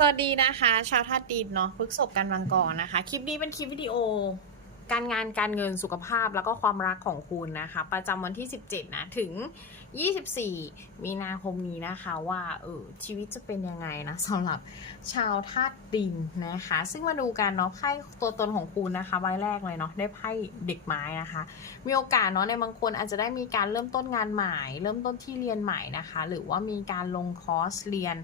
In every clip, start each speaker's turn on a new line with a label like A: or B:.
A: สวัสดีนะคะ ชาวธาตุดินเนาะพฤกษบกันวังกรนะคะ คลิปนี้เป็นคลิปวิดีโอ การงานการเงินสุขภาพแล้วก็ความรักของคุณนะคะ ประจำวันที่ 17 นะ ถึง 24 มีนาคมนี้นะคะว่าเออชีวิตจะเป็นยังไงนะสำหรับชาวธาตุดินนะคะ ซึ่งมาดูกันเนาะไพ่ตัวตนของคุณนะคะใบแรกเลยเนาะได้ไพ่เด็กไม้นะคะ มีโอกาสเนาะในบางคนอาจจะได้มีการเริ่มต้นงานใหม่ เริ่มต้นที่เรียนใหม่นะคะ หรือว่ามีการลงคอร์สเรียน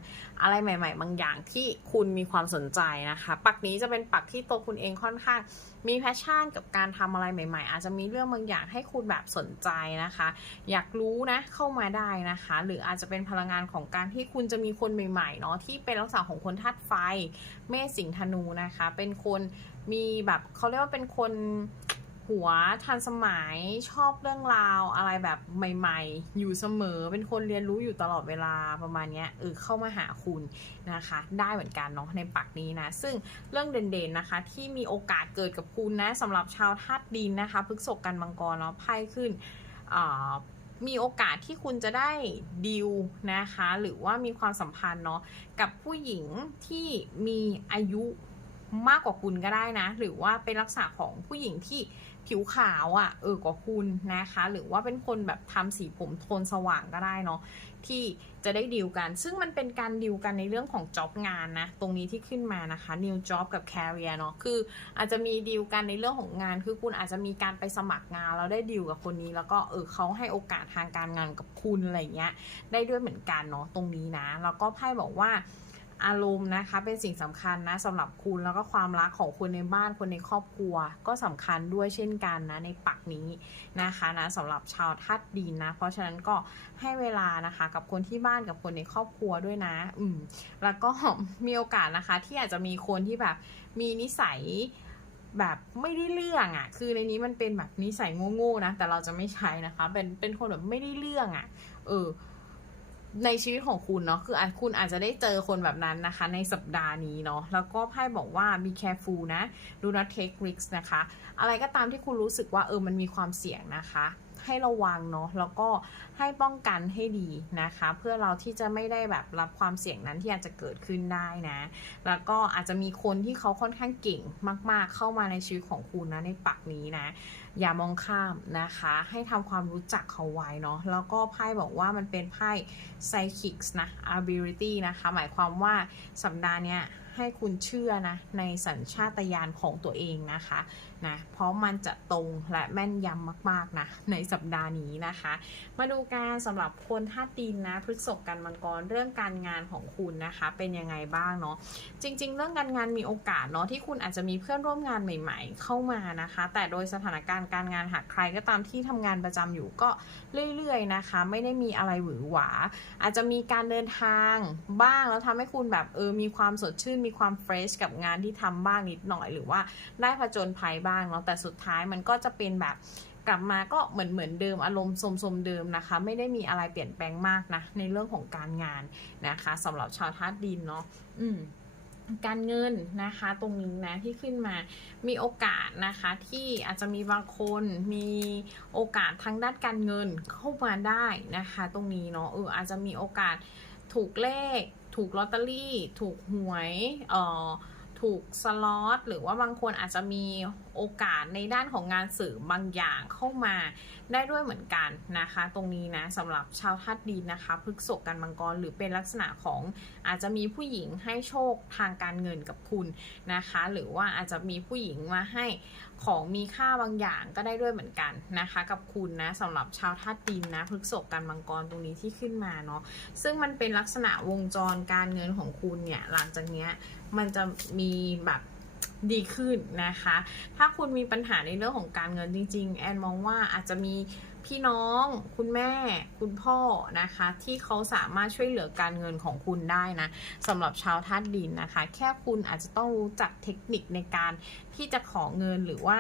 A: อะไรใหม่ ๆ บางอย่างที่คุณมีความสนใจนะคะ ปักนี้จะเป็นปักที่ตัวคุณเองค่อนข้างมีแพชชั่นกับการทำอะไรใหม่ ๆ อาจจะมีเรื่องบางอย่างให้คุณแบบสนใจนะคะ อยากรู้นะเข้ามาได้นะคะ หรืออาจจะเป็นพลังงานของการที่คุณจะมีคนใหม่ๆเนาะที่เป็นลักษณะของคนธาตุไฟ เมษสิงธนูนะคะ เป็นคนมีแบบเขาเรียกว่าเป็นคน หัวทันสมัยชอบเรื่องราวอะไรแบบใหม่ ๆ อยู่เสมอเป็นคนเรียนรู้อยู่ตลอดเวลาประมาณเนี้ยเออเข้ามาหาคุณนะคะ ได้เหมือนกันเนาะในปักนี้นะ ซึ่งเรื่องเด่นๆนะคะ ที่มีโอกาสเกิดกับคุณนะสำหรับชาวธาตุดินนะคะพฤกษกกันมังกรแล้วไพ่ขึ้นมีโอกาสที่คุณจะได้ดีลนะคะ หรือว่ามีความสัมพันธ์เนาะกับผู้หญิงที่มีอายุมากกว่าคุณก็ได้นะ หรือว่าเป็นลักษณะของผู้หญิงที่ ผิวขาวอะ่ะเออกว่าคุณนะคะ หรือว่าเป็นคนแบบทำสีผมโทนสว่างก็ได้เนาะที่จะได้ดีลกัน ซึ่งมันเป็นการดีลกันในเรื่องของจ็อบงานนะ ตรงนี้ที่ขึ้นมานะคะ new job กับ career เนาะคืออาจจะมีดีลกันในเรื่องของงาน คือคุณอาจจะมีการไปสมัครงานแล้วได้ดีลกับคนนี้ แล้วก็เออเขาให้โอกาสทางการงานกับคุณอะไรเงี้ยได้ด้วยเหมือนกันเนาะตรงนี้นะ แล้วก็ไพ่บอกว่า อารมณ์นะคะเป็นสิ่งสำคัญนะสำหรับคุณแล้วก็ความรักของคนในบ้านคนในครอบครัว ก็สำคัญด้วยเช่นกันนะในปักนี้นะคะนะสำหรับชาวทัดดินนะ เพราะฉะนั้นก็ให้เวลานะคะกับคนที่บ้านกับคนในครอบครัวด้วยนะ อืมแล้วก็มีโอกาสนะคะ ที่อาจจะมีคนที่แบบมีนิสัยแบบไม่ได้เรื่องอะ่ะ คือในนี้มันเป็นแบบนิสัยโง่ๆนะ แต่เราจะไม่ใช้นะคะ เป็นเป็นคนแบบไม่ได้เรื่องอะ่ะ เออ ในชีวิตของคุณเนาะคืออาจคุณอาจจะได้เจอคนแบบนั้นนะคะ ในสัปดาห์นี้เนาะแล้วก็ไพ่บอกว่า be careful นะ do not take risks นะคะ อะไรก็ตามที่คุณรู้สึกว่าเออมันมีความเสี่ยงนะคะ ให้ระวังเนาะแล้วก็ให้ป้องกันให้ดีนะคะ เพื่อเราที่จะไม่ได้แบบรับความเสี่ยงนั้นที่อาจจะเกิดขึ้นได้นะ แล้วก็อาจจะมีคนที่เขาค่อนข้างเก่งมาก ๆ เข้ามาในชีวิตของคุณนะในปักนี้นะอย่ามองข้ามนะคะ ให้ทำความรู้จักเขาไว้เนาะแล้วก็ไพ่บอกว่ามันเป็นไพ่ psychics นะ ability นะคะ หมายความว่าสัปดาห์เนี้ยให้คุณเชื่อนะ ในสัญชาตญาณของตัวเองนะคะนะเพราะมันจะตรงและแม่นยำมากๆนะในสัปดาห์นี้นะคะ มาดูการสำหรับคนธาตุดินนะพฤษภกันมังกรเรื่องการงานของคุณนะคะ เป็นยังไงบ้างเนาะจริง ๆ เรื่องการงานมีโอกาสเนาะที่คุณอาจจะมีเพื่อนร่วมงานใหม่ ๆ เข้ามานะคะ แต่โดยสถานการณ์การงานหากใครก็ตามที่ทำงานประจำอยู่ก็เรื่อยๆนะคะ ไม่ได้มีอะไรหวือหวา อาจจะมีการเดินทางบ้างแล้วทำให้คุณแบบเออมีความสดชื่น มีความเฟรชกับงานที่ทำบ้างนิดหน่อยหรือว่าได้ผจญภัยบ้างเนาะแต่สุดท้ายมันก็จะเป็นแบบกลับมาก็เหมือนเหมือนเดิมอารมณ์สมๆเดิมนะคะ ไม่ได้มีอะไรเปลี่ยนแปลงมากนะในเรื่องของการงานนะคะสำหรับชาวธาตุดินเนาะอืม การเงินนะคะตรงนี้นะที่ขึ้นมามีโอกาสนะคะที่อาจจะมีบางคนมีโอกาสทางด้านการเงินเข้ามาได้นะคะ ตรงนี้เนาะเอออาจจะมีโอกาสถูกเลข ถูกลอตเตอรี่ ถูกหวยเอ่อ ถูกสล็อตหรือว่าบางคนอาจจะมีโอกาสในด้านของงานสื่อบางอย่างเข้ามาได้ด้วยเหมือนกันนะคะ ตรงนี้นะสำหรับชาวธาตุดินนะคะพฤกษกกันมังกรหรือเป็นลักษณะของอาจจะมีผู้หญิงให้โชคทางการเงินกับคุณนะคะ หรือว่าอาจจะมีผู้หญิงมาให้ ของมีค่าบางอย่างก็ได้ด้วยเหมือนกันนะคะ กับคุณนะสำหรับชาวธาตุดินนะพฤกษกกันมังกรตรงนี้ที่ขึ้นมาเนาะซึ่งมันเป็นลักษณะวงจรการเงินของคุณเนี่ยหลังจากเนี้ยมันจะมีแบบดีขึ้นนะคะ ถ้าคุณมีปัญหาในเรื่องของการเงินจริง ๆ แอนมองว่าอาจจะมีพี่น้อง คุณแม่ คุณพ่อนะคะ ที่เขาสามารถช่วยเหลือการเงินของคุณได้นะสำหรับชาวธาตุดินนะคะ แค่คุณอาจจะต้องรู้จักเทคนิคในการที่จะขอเงินหรือว่า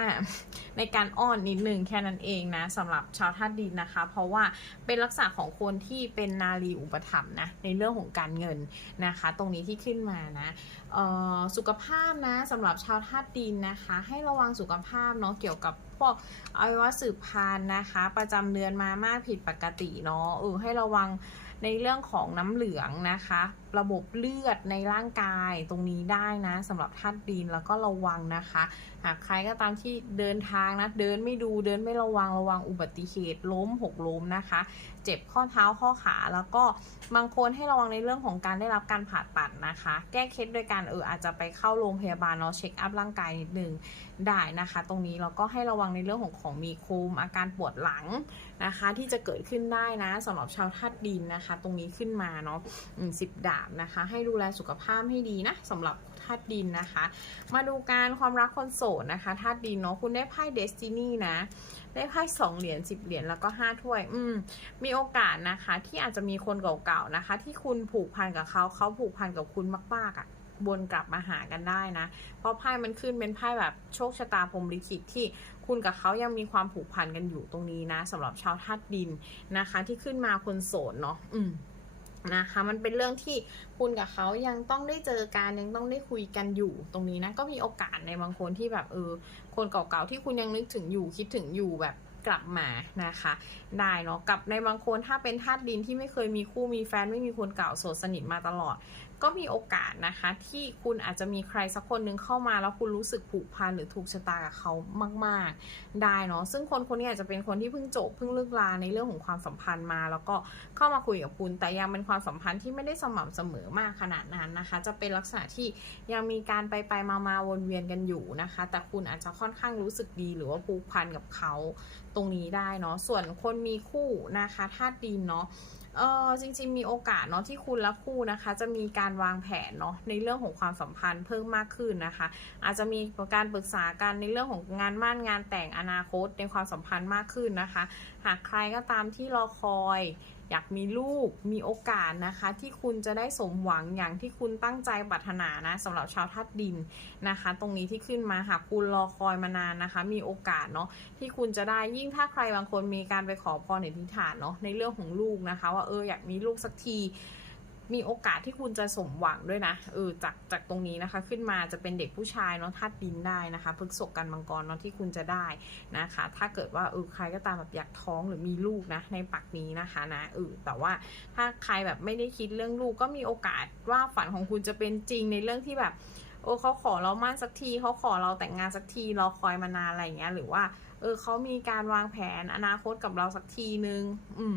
A: ในการอ้อนนิดนึงแค่นั้นเองนะสำหรับชาวธาตุดินนะคะ เพราะว่าเป็นลักษณะของคนที่เป็นนารีอุปถัมภ์นะในเรื่องของการเงินนะคะ ตรงนี้ที่ขึ้นมานะสุขภาพนะสำหรับชาวธาตุดินนะคะ ให้ระวังสุขภาพเนาะเกี่ยวกับพวกอวัยวะสืบพันธุ์นะคะ ประจำเดือนมามากผิดปกติเนาะเออให้ระวัง ในเรื่องของน้ำเหลืองนะคะ ระบบเลือดในร่างกายตรงนี้ได้นะสำหรับธาตุดินแล้วก็ระวังนะคะ หากใครก็ตามที่เดินทางนะ เดินไม่ดูเดินไม่ระวังระวังอุบัติเหตุล้มหกล้มนะคะ เจ็บข้อเท้าข้อขาแล้วก็บางคนให้ระวังในเรื่องของการได้รับการผ่าตัดนะคะ แก้เคล็ดโดยการเอออาจจะไปเข้าโรงพยาบาลเนาะเช็คอัพร่างกายนิดนึงได้นะคะ ตรงนี้เราก็ให้ระวังในเรื่องของของมีโคมอาการปวดหลังนะคะ ที่จะเกิดขึ้นได้นะสำหรับชาวธาตุดินนะคะ ตรงนี้ขึ้นมาเนาะสิบดาบนะคะ ให้ดูแลสุขภาพให้ดีนะสำหรับธาตุดินนะคะ มาดูการความรักคนโสดนะคะธาตุดินเนาะคุณได้ไพ่เดสตินีนะได้ไพ่สองเหรียญสิบเหรียญแล้วก็ห้าถ้วย อืม มีโอกาสนะคะ ที่อาจจะมีคนเก่าๆนะคะ ที่คุณผูกพันกับเขาเขาผูกพันกับคุณมากๆอะ่ะวนกลับมาหากันได้นะ เพราะไพ่มันขึ้นเป็นไพ่แบบโชคชะตาพรหมลิขิตที่คุณกับเขายังมีความผูกพันกันอยู่ตรงนี้นะสำหรับชาวธาตุดินนะคะ ที่ขึ้นมาคนโสดเนาะอืม นะคะมันเป็นเรื่องที่คุณกับเขายังต้องได้เจอกันยังต้องได้คุยกันอยู่ตรงนี้นะก็มีโอกาสในบางคนที่แบบเออคนเก่าๆที่คุณยังนึกถึงอยู่คิดถึงอยู่แบบกลับมานะคะ ได้เนาะกับในบางคนถ้าเป็นธาตุดินที่ไม่เคยมีคู่มีแฟนไม่มีคนเก่าโสดสนิทมาตลอด ก็มีโอกาสนะคะ ที่คุณอาจจะมีใครสักคนหนึ่งเข้ามาแล้วคุณรู้สึกผูกพันหรือถูกชะตากับเขามาก ๆ ได้เนาะซึ่งคนคนนี้อาจจะเป็นคนที่เพิ่งจบเพิ่งเลิกลาในเรื่องของความสัมพันธ์มา แล้วก็เข้ามาคุยกับคุณ แต่ยังเป็นความสัมพันธ์ที่ไม่ได้สม่ำเสมอมากขนาดนั้นนะคะ จะเป็นลักษณะที่ยังมีการไปไปมามาวนเวียนกันอยู่นะคะ แต่คุณอาจจะค่อนข้างรู้สึกดีหรือว่าผูกพันกับเขาตรงนี้ได้เนาะส่วนคนมีคู่นะคะธาตุดินเนาะ เออจริง ๆ มีโอกาสเนาะที่คุณและคู่นะคะ จะมีการวางแผนเนาะในเรื่องของความสัมพันธ์เพิ่มมากขึ้นนะคะ อาจจะมีการปรึกษากันในเรื่องของงานมั่นงานแต่งอนาคตในความสัมพันธ์มากขึ้นนะคะ หากใครก็ตามที่รอคอย อยากมีลูกมีโอกาสนะคะ ที่คุณจะได้สมหวังอย่างที่คุณตั้งใจปรารถนานะสำหรับชาวธาตุดินนะคะ ตรงนี้ที่ขึ้นมาหากคุณรอคอยมานานนะคะ มีโอกาสเนาะที่คุณจะได้ยิ่งถ้าใครบางคนมีการไปขอพรในทิฐานเนาะในเรื่องของลูกนะคะ ว่าเอออยากมีลูกสักที มีโอกาสที่คุณจะสมหวังด้วยนะเออจากจากตรงนี้นะคะ ขึ้นมาจะเป็นเด็กผู้ชายเนาะธาตุดินได้นะคะพฤกษกกันมังกรเนาะที่คุณจะได้นะคะ ถ้าเกิดว่าเออใครก็ตามแบบอยากท้องหรือมีลูกนะในปักนี้นะคะนะเออแต่ว่าถ้าใครแบบไม่ได้คิดเรื่องลูกก็มีโอกาสว่าฝันของคุณจะเป็นจริงในเรื่องที่แบบโอ้เขาขอเรามั่นสักทีเขาขอเราแต่งงานสักทีเรอคอยมานานอะไรอย่างเงี้ยหรือว่า เออเขามีการวางแผนอนาคตกับเราสักทีนึง อืม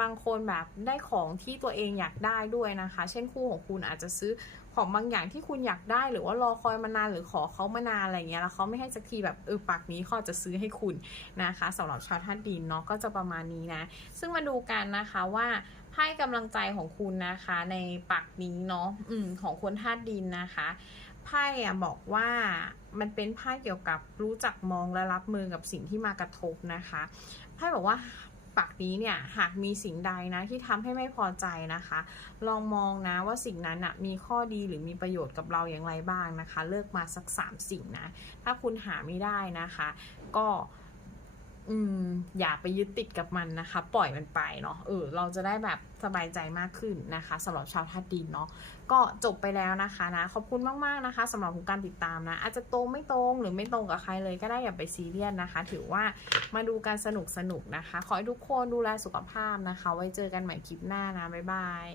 A: บางคนแบบได้ของที่ตัวเองอยากได้ด้วยนะคะ เช่นคู่ของคุณอาจจะซื้อของบางอย่างที่คุณอยากได้หรือว่ารอคอยมานานหรือขอเขามานานอะไรเงี้ยแล้วเขาไม่ให้สักทีแบบเออปากนี้เขาจะซื้อให้คุณนะคะสำหรับชาวธาตุดินเนาะก็จะประมาณนี้นะ ซึ่งมาดูกันนะคะว่าไพ่กำลังใจของคุณนะคะ ในปักนี้เนาะอืมของคนธาตุดินนะคะ ไพ่อะบอกว่ามันเป็นไพ่เกี่ยวกับรู้จักมองและรับมือกับสิ่งที่มากระทบนะคะไพ่บอกว่าปักนี้เนี่ยหากมีสิ่งใดนะที่ทำให้ไม่พอใจนะคะ ลองมองนะว่าสิ่งนั้นอะมีข้อดีหรือมีประโยชน์กับเราอย่างไรบ้างนะคะ เลิกมาสักสามสิ่งนะ ถ้าคุณหาไม่ได้นะคะ ก็ อืม อย่าไปยึดติดกับมันนะคะ ปล่อยมันไปเนาะเออ เราจะได้แบบสบายใจมากขึ้นนะคะสำหรับชาวธาตุดินเนาะก็จบไปแล้วนะคะนะ ขอบคุณมากๆนะคะสำหรับการติดตามนะ อาจจะตรงไม่ตรงหรือไม่ตรงกับใครเลยก็ได้อย่าไปซีเรียสนะคะ ถือว่ามาดูการสนุกสนุกนะคะ ขอให้ทุกคนดูแลสุขภาพนะคะ ไว้เจอกันใหม่คลิปหน้านะบ๊ายบาย